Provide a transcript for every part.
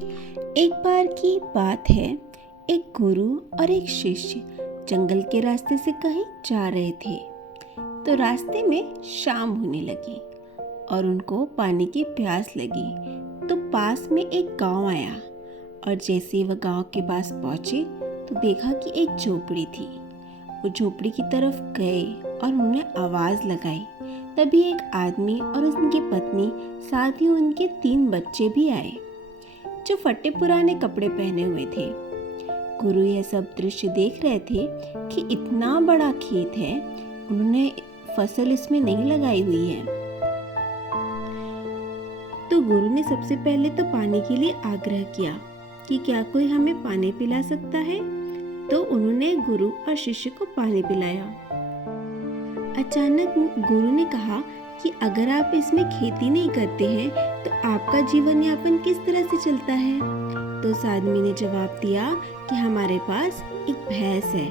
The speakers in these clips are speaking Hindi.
एक बार की बात है। एक गुरु और एक शिष्य जंगल के रास्ते से कहीं जा रहे थे। तो रास्ते में शाम होने लगी और उनको पानी की प्यास लगी। तो पास में एक गांव आया और जैसे ही वह गांव के पास पहुंचे तो देखा कि एक झोपड़ी थी। वो झोपड़ी की तरफ गए और उन्होंने आवाज़ लगाई। तभी एक आदमी और उनकी पत्नी, साथ ही उनके 3 बच्चे भी आए जो फटे पुराने कपड़े पहने हुए थे। गुरु यह सब दृश्य देख रहे थे कि इतना बड़ा खेत है, उन्होंने फसल इसमें नहीं लगाई हुई है। तो गुरु ने सबसे पहले तो पानी के लिए आग्रह किया कि क्या कोई हमें पानी पिला सकता है। तो उन्होंने गुरु और शिष्य को पानी पिलाया। अचानक गुरु ने कहा कि अगर आप इसमें खेती नहीं करते हैं तो आपका जीवन यापन किस तरह से चलता है। तो उस आदमी ने जवाब दिया कि हमारे पास एक भैंस है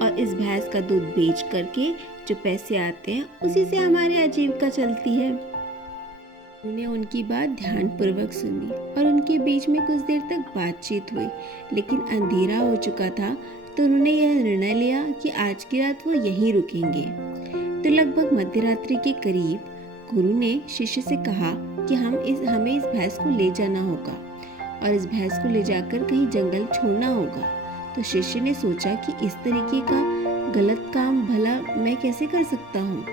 और इस भैंस का दूध बेच करके जो पैसे आते हैं उसी से हमारी आजीविका चलती है। उन्होंने उनकी बात ध्यानपूर्वक सुनी और उनके बीच में कुछ देर तक बातचीत हुई, लेकिन अंधेरा हो चुका था। तो उन्होंने यह निर्णय लिया कि आज की रात वो यहीं रुकेंगे। तो लगभग मध्यरात्रि के करीब गुरु ने शिष्य से कहा कि हमें इस भैंस को ले जाना होगा और इस भैंस को ले जाकर कहीं जंगल छोड़ना होगा। तो शिष्य ने सोचा कि इस तरीके का गलत काम भला मैं कैसे कर सकता हूँ।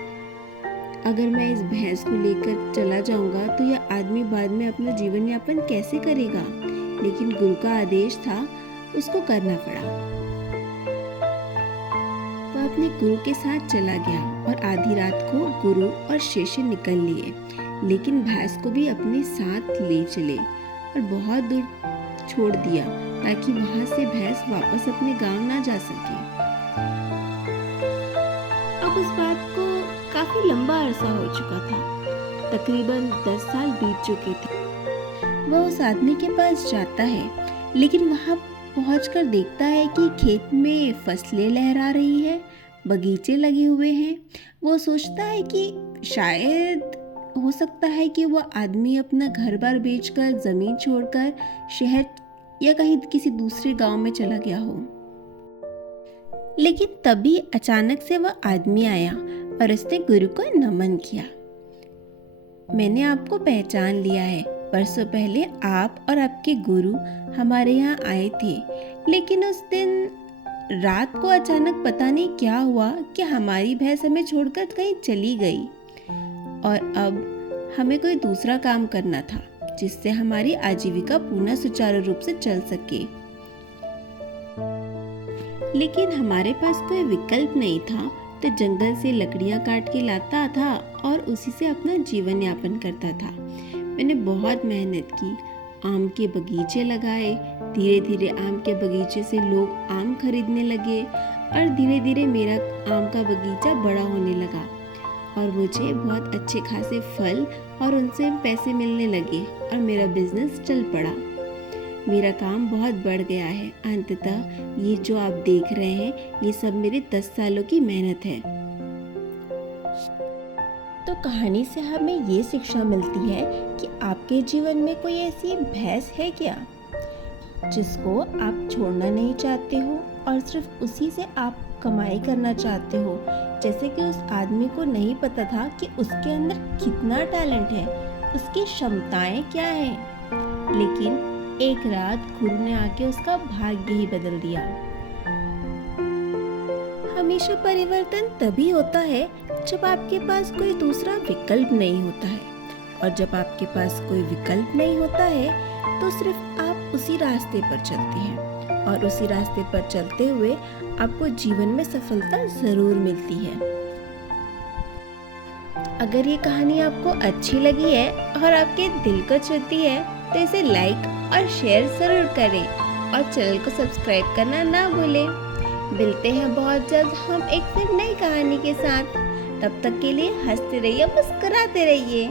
अगर मैं इस भैंस को लेकर चला जाऊंगा तो यह आदमी बाद में अपना जीवन यापन कैसे करेगा। लेकिन गुरु का आदेश था, उसको करना पड़ा। वह अपने गुरु के साथ चला गया और आधी रात को गुरु और शिष्य निकल लिए, लेकिन भैंस को भी अपने साथ ले चले और बहुत दूर छोड़ दिया ताकि वहां से भैंस वापस अपने गांव ना जा सके। अब उस बात को काफी लंबा अरसा हो चुका था, तकरीबन 10 साल बीत चुके थे। वह उस आदमी के पास जाता है, लेकिन वहां पहुंचकर देखता है कि खेत में फसलें लहरा रही है, बगीचे लगे हुए हैं। वो सोचता है कि शायद हो सकता है कि वह आदमी अपना घर बार बेचकर, जमीन छोड़कर शहर या कहीं किसी दूसरे गांव में चला गया हो। लेकिन तभी अचानक से वह आदमी आया और उसने गुरु को नमन किया। मैंने आपको पहचान लिया है। बरसों पहले आप और आपके गुरु हमारे यहाँ आए थे, लेकिन उस दिन रात को अचानक पता नहीं क्या हुआ कि हमारी भैंस हमें छोड़कर कहीं चली गई और अब हमें कोई दूसरा काम करना था जिससे हमारी आजीविका पुनः सुचारू रूप से चल सके। लेकिन हमारे पास कोई विकल्प नहीं था, तो जंगल से लकड़ियां काट के लाता था और उसी से अपना जीवन यापन करता था। मैंने बहुत मेहनत की, आम के बगीचे लगाए। धीरे धीरे आम के बगीचे से लोग आम खरीदने लगे और धीरे धीरे मेरा आम का बगीचा बड़ा होने लगा और मुझे बहुत अच्छे खासे फल और उनसे पैसे मिलने लगे और मेरा बिजनेस चल पड़ा। मेरा काम बहुत बढ़ गया है। अंततः ये जो आप देख रहे हैं, ये सब मेरे 10 सालों की मेहनत है। तो कहानी से हमें ये शिक्षा मिलती है कि आपके जीवन में कोई ऐसी भैंस है क्या जिसको आप छोड़ना नहीं चाहते हो और सिर्फ उसी से आप कमाई करना चाहते हो। जैसे कि उस आदमी को नहीं पता था कि उसके अंदर कितना टैलेंट है, उसकी क्षमताएं क्या हैं, लेकिन एक रात गुरु ने आके उसका भाग्य ही बदल दिया। हमेशा परिवर्तन तभी होता है जब आपके पास कोई दूसरा विकल्प नहीं होता है, और जब आपके पास कोई विकल्प नहीं होता है तो सिर्फ आप उसी रास्ते पर चलते हैं और उसी रास्ते पर चलते हुए आपको जीवन में सफलता जरूर मिलती है। अगर ये कहानी आपको अच्छी लगी है और आपके दिल को छूती है तो इसे लाइक और शेयर जरूर करें और चैनल को सब्सक्राइब करना ना भूलें। मिलते हैं बहुत जल्द हम एक फिर नई कहानी के साथ। तब तक के लिए हंसते रहिए, मुस्कुराते रहिए।